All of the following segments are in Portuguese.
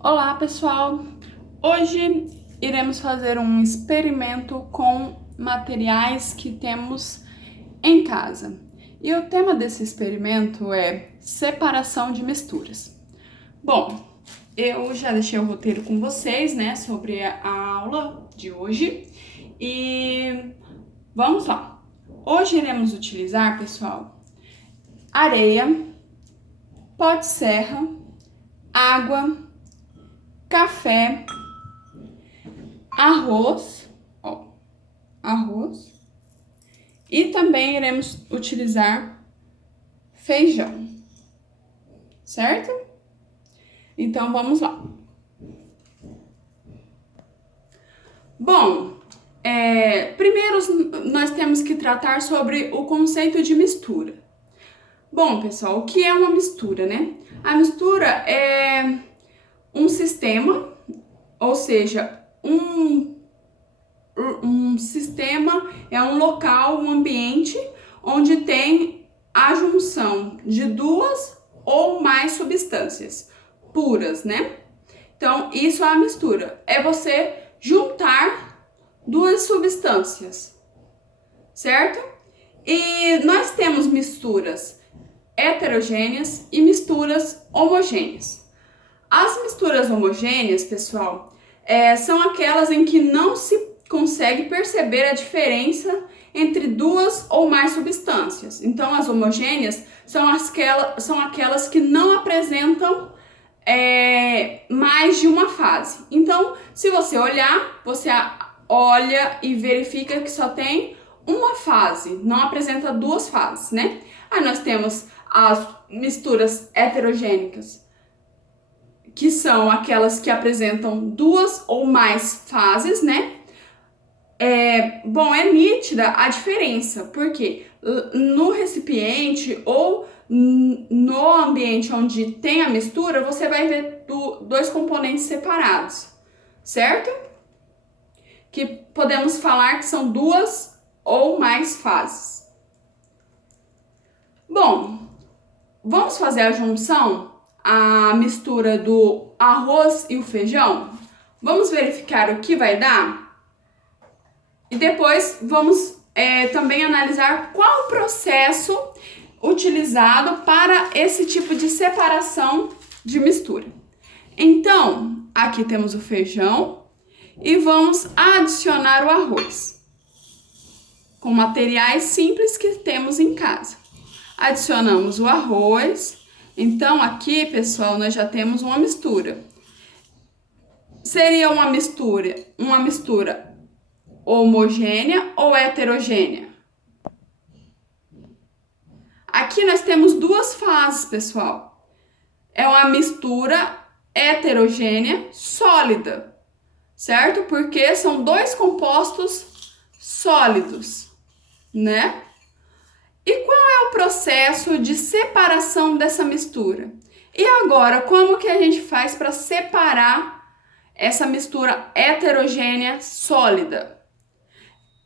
Olá, pessoal! Hoje iremos fazer um experimento com materiais que temos em casa. E o tema desse experimento é separação de misturas. Bom, eu já deixei o roteiro com vocês, né, sobre a aula de hoje. E vamos lá! Hoje iremos utilizar, pessoal, areia, pó de serra, água, café, arroz e também iremos utilizar feijão, certo? Então vamos lá. Bom, primeiro nós temos que tratar sobre o conceito de mistura. Bom, pessoal, o que é uma mistura, né? A mistura é um sistema, ou seja, um sistema é um local, um ambiente onde tem a junção de duas ou mais substâncias puras, né? Então, isso é a mistura. É você juntar duas substâncias, certo? E nós temos misturas heterogêneas e misturas homogêneas. As misturas homogêneas, pessoal, são aquelas em que não se consegue perceber a diferença entre duas ou mais substâncias. Então, as homogêneas são aquelas que não apresentam mais de uma fase. Então, se você olhar, você olha e verifica que só tem uma fase, não apresenta duas fases, né? Aí nós temos as misturas heterogênicas, que são aquelas que apresentam duas ou mais fases, né? É nítida a diferença, porque no recipiente ou no ambiente onde tem a mistura, você vai ver dois componentes separados, certo? Que podemos falar que são duas ou mais fases. Bom, vamos fazer a junção, a mistura do arroz e o feijão? Vamos verificar o que vai dar? E depois vamos também analisar qual o processo utilizado para esse tipo de separação de mistura. Então, aqui temos o feijão e vamos adicionar o arroz com materiais simples que temos em casa. Adicionamos o arroz. Então, aqui, pessoal, nós já temos uma mistura. Seria uma mistura homogênea ou heterogênea? Aqui nós temos duas fases, pessoal. É uma mistura heterogênea sólida, certo? Porque são dois compostos sólidos, né? E qual é o processo de separação dessa mistura? E agora, como que a gente faz para separar essa mistura heterogênea sólida?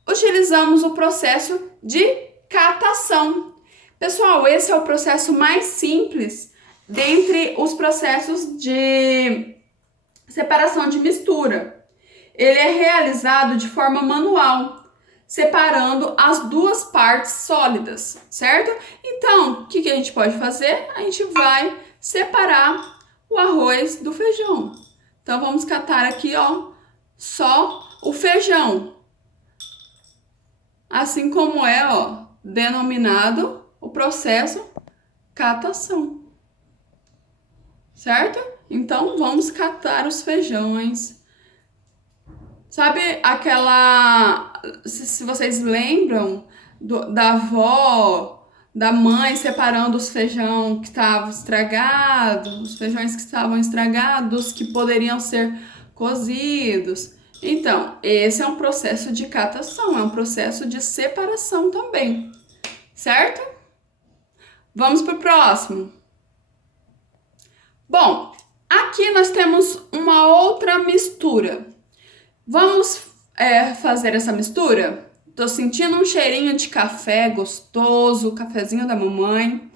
Utilizamos o processo de catação. Pessoal, esse é o processo mais simples dentre os processos de separação de mistura. Ele é realizado de forma manual, separando as duas partes sólidas, certo? Então, o que a gente pode fazer? A gente vai separar o arroz do feijão. Então, vamos catar aqui, ó, só o feijão. Assim como é, ó, denominado o processo catação, certo? Então, vamos catar os feijões. Sabe aquela... Se vocês lembram da avó, da mãe separando os feijões que estavam estragados, os feijões que estavam estragados, que poderiam ser cozidos. Então, esse é um processo de catação, é um processo de separação também, certo? Vamos para o próximo. Bom, aqui nós temos uma outra mistura. Vamos fazer essa mistura? Tô sentindo um cheirinho de café gostoso, o cafezinho da mamãe.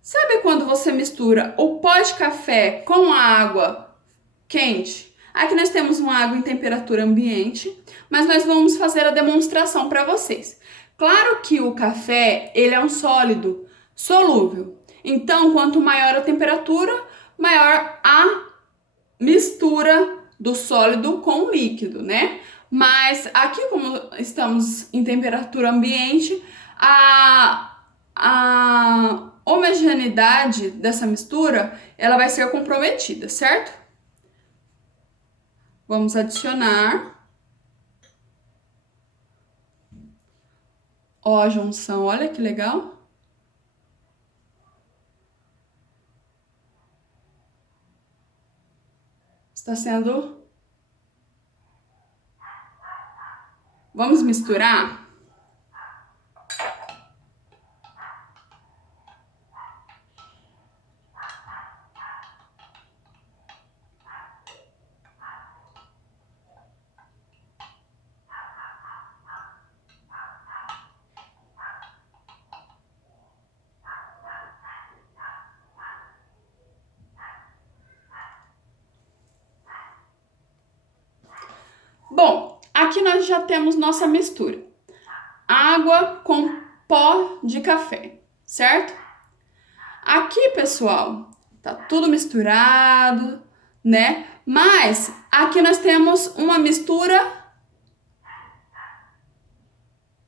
Sabe quando você mistura o pó de café com a água quente. Aqui nós temos uma água em temperatura ambiente, mas nós vamos fazer a demonstração para vocês. Claro que o café, ele é um sólido solúvel. Então, quanto maior a temperatura, maior a mistura do sólido com o líquido, né? Mas aqui, como estamos em temperatura ambiente, a homogeneidade dessa mistura, ela vai ser comprometida, certo? Vamos adicionar. Ó, a junção, olha que legal. Está sendo... Vamos misturar? Bom, aqui nós já temos nossa mistura. Água com pó de café, certo? Aqui, pessoal, tá tudo misturado, né? Mas aqui nós temos uma mistura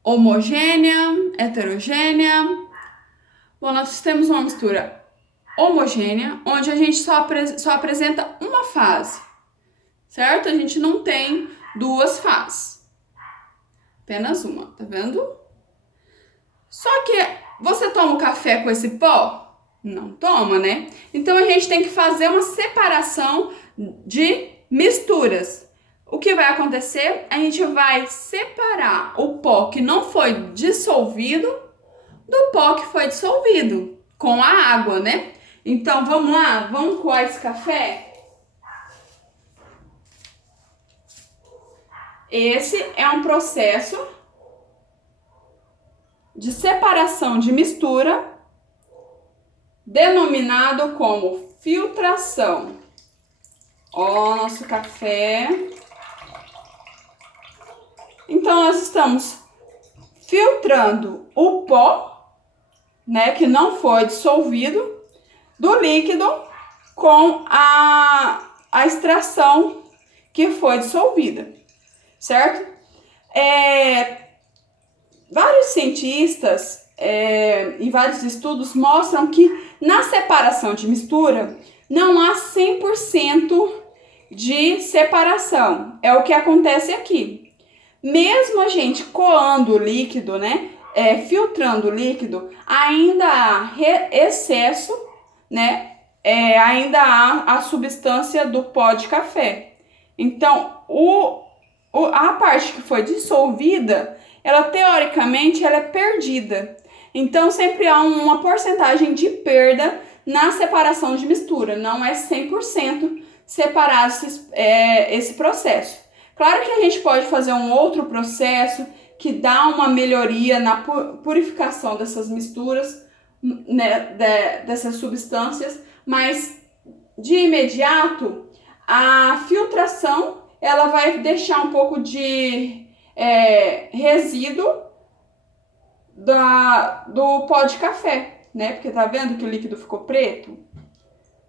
homogênea, heterogênea. Bom, nós temos uma mistura homogênea, onde a gente só apresenta uma fase, certo? A gente não tem duas fases, apenas uma, tá vendo? Só que você toma o café com esse pó? Não toma, né? Então a gente tem que fazer uma separação de misturas. O que vai acontecer? A gente vai separar o pó que não foi dissolvido do pó que foi dissolvido com a água, né? Então vamos lá, vamos coar esse café? Esse é um processo de separação de mistura denominado como filtração. Ó, nosso café. Então nós estamos filtrando o pó, né, que não foi dissolvido, do líquido com a extração que foi dissolvida, certo? Vários cientistas e vários estudos mostram que na separação de mistura não há 100% de separação. É o que acontece aqui. Mesmo a gente coando o líquido, né, filtrando o líquido, ainda há excesso, né, ainda há a substância do pó de café. Então, a parte que foi dissolvida, ela teoricamente ela é perdida. Então, sempre há uma porcentagem de perda na separação de mistura. Não é 100% separado esse processo. Claro que a gente pode fazer um outro processo que dá uma melhoria na purificação dessas misturas, né, dessas substâncias, mas de imediato a filtração ela vai deixar um pouco de resíduo do pó de café, né? Porque tá vendo que o líquido ficou preto?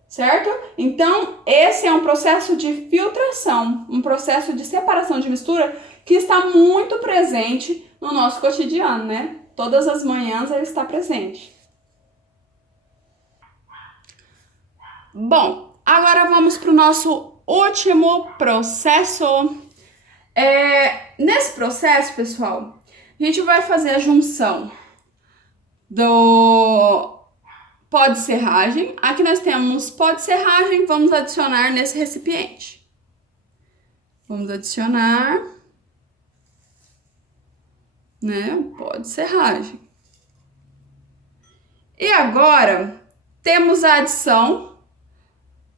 Certo? Então, esse é um processo de filtração, um processo de separação de mistura que está muito presente no nosso cotidiano, né? Todas as manhãs ele está presente. Bom, agora vamos para o nosso último processo. Nesse processo, pessoal, a gente vai fazer a junção do pó de serragem. Aqui nós temos pó de serragem, vamos adicionar nesse recipiente. Vamos adicionar, né, pó de serragem. E agora temos a adição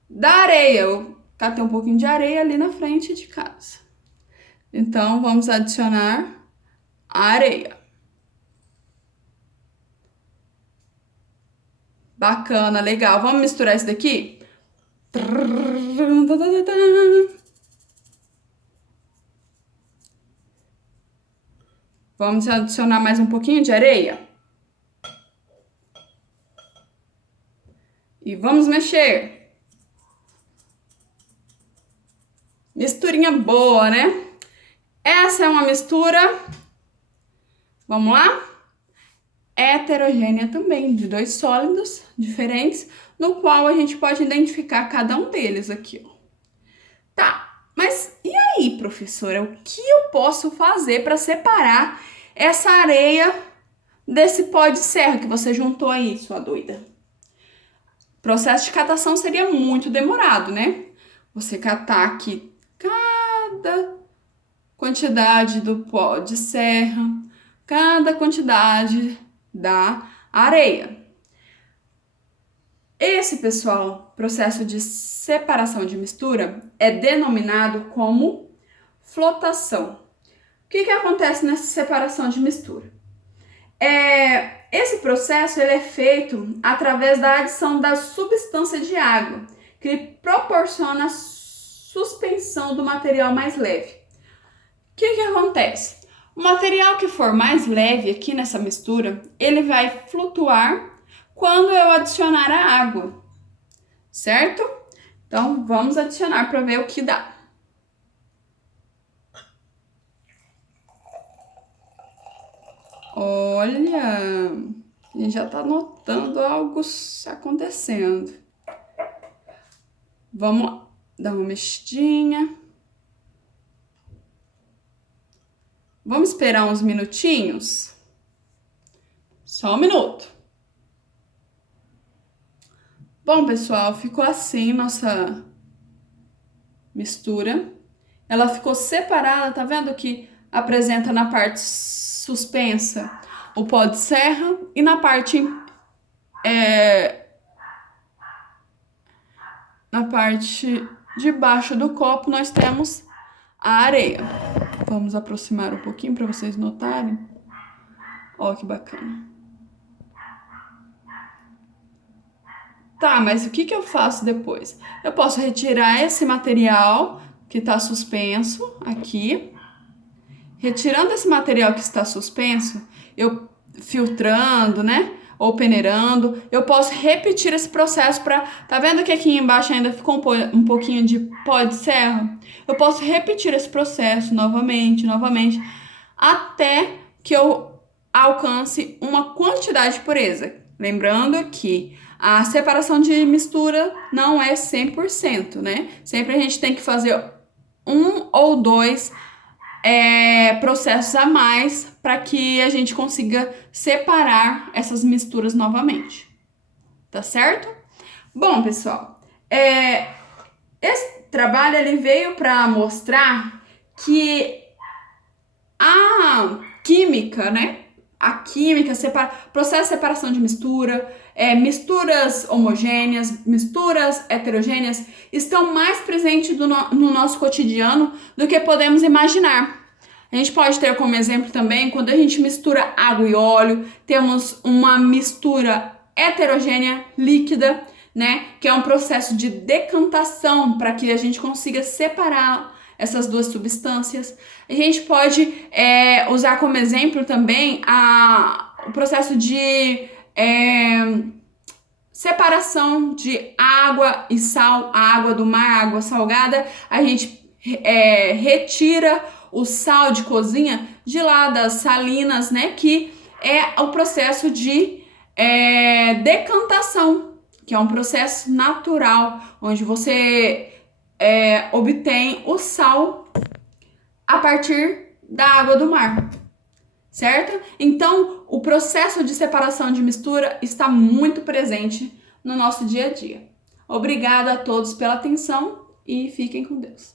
da areia. Eu catei um pouquinho de areia ali na frente de casa. Então vamos adicionar a areia. Bacana, legal. Vamos misturar isso daqui? Vamos adicionar mais um pouquinho de areia. E vamos mexer. Misturinha boa, né? Essa é uma mistura, vamos lá? Heterogênea também, de dois sólidos diferentes, no qual a gente pode identificar cada um deles aqui, ó. Tá, mas e aí, professora? O que eu posso fazer para separar essa areia desse pó de serra que você juntou aí, sua doida? O processo de catação seria muito demorado, né? Você catar aqui cada quantidade do pó de serra, cada quantidade da areia. Esse, pessoal, processo de separação de mistura é denominado como flotação. O que acontece nessa separação de mistura? Esse processo ele é feito através da adição da substância de água, que proporciona a suspensão do material mais leve. O que acontece? O material que for mais leve aqui nessa mistura, ele vai flutuar quando eu adicionar a água, certo? Então, vamos adicionar para ver o que dá. Olha, a gente já tá notando algo acontecendo. Vamos dar uma mexidinha. Vamos esperar uns minutinhos? Só um minuto. Bom, pessoal, ficou assim nossa mistura. Ela ficou separada, tá vendo que apresenta na parte suspensa o pó de serra e na parte de baixo do copo nós temos a areia. Vamos aproximar um pouquinho para vocês notarem. Ó, que bacana. Tá, mas o que eu faço depois? Eu posso retirar esse material que está suspenso aqui. Retirando esse material que está suspenso, eu filtrando, né? Ou peneirando, eu posso repetir esse processo para... Tá vendo que aqui embaixo ainda ficou um pouquinho de pó de serra? Eu posso repetir esse processo novamente, até que eu alcance uma quantidade de pureza. Lembrando que a separação de mistura não é 100%, né? Sempre a gente tem que fazer um ou dois processos a mais para que a gente consiga separar essas misturas novamente. Tá certo? Bom, pessoal, esse trabalho ele veio para mostrar que a química, né? A química, processo de separação de mistura, misturas homogêneas, misturas heterogêneas, estão mais presentes no nosso cotidiano do que podemos imaginar. A gente pode ter como exemplo também, quando a gente mistura água e óleo, temos uma mistura heterogênea líquida, né? Que é um processo de decantação para que a gente consiga separar essas duas substâncias. A gente pode usar como exemplo também o processo de separação de água e sal, a água do mar, água salgada. A gente retira o sal de cozinha de lá das salinas, né? Que é o processo de decantação, que é um processo natural, onde você obtém o sal a partir da água do mar, certo? Então, o processo de separação de mistura está muito presente no nosso dia a dia. Obrigada a todos pela atenção e fiquem com Deus.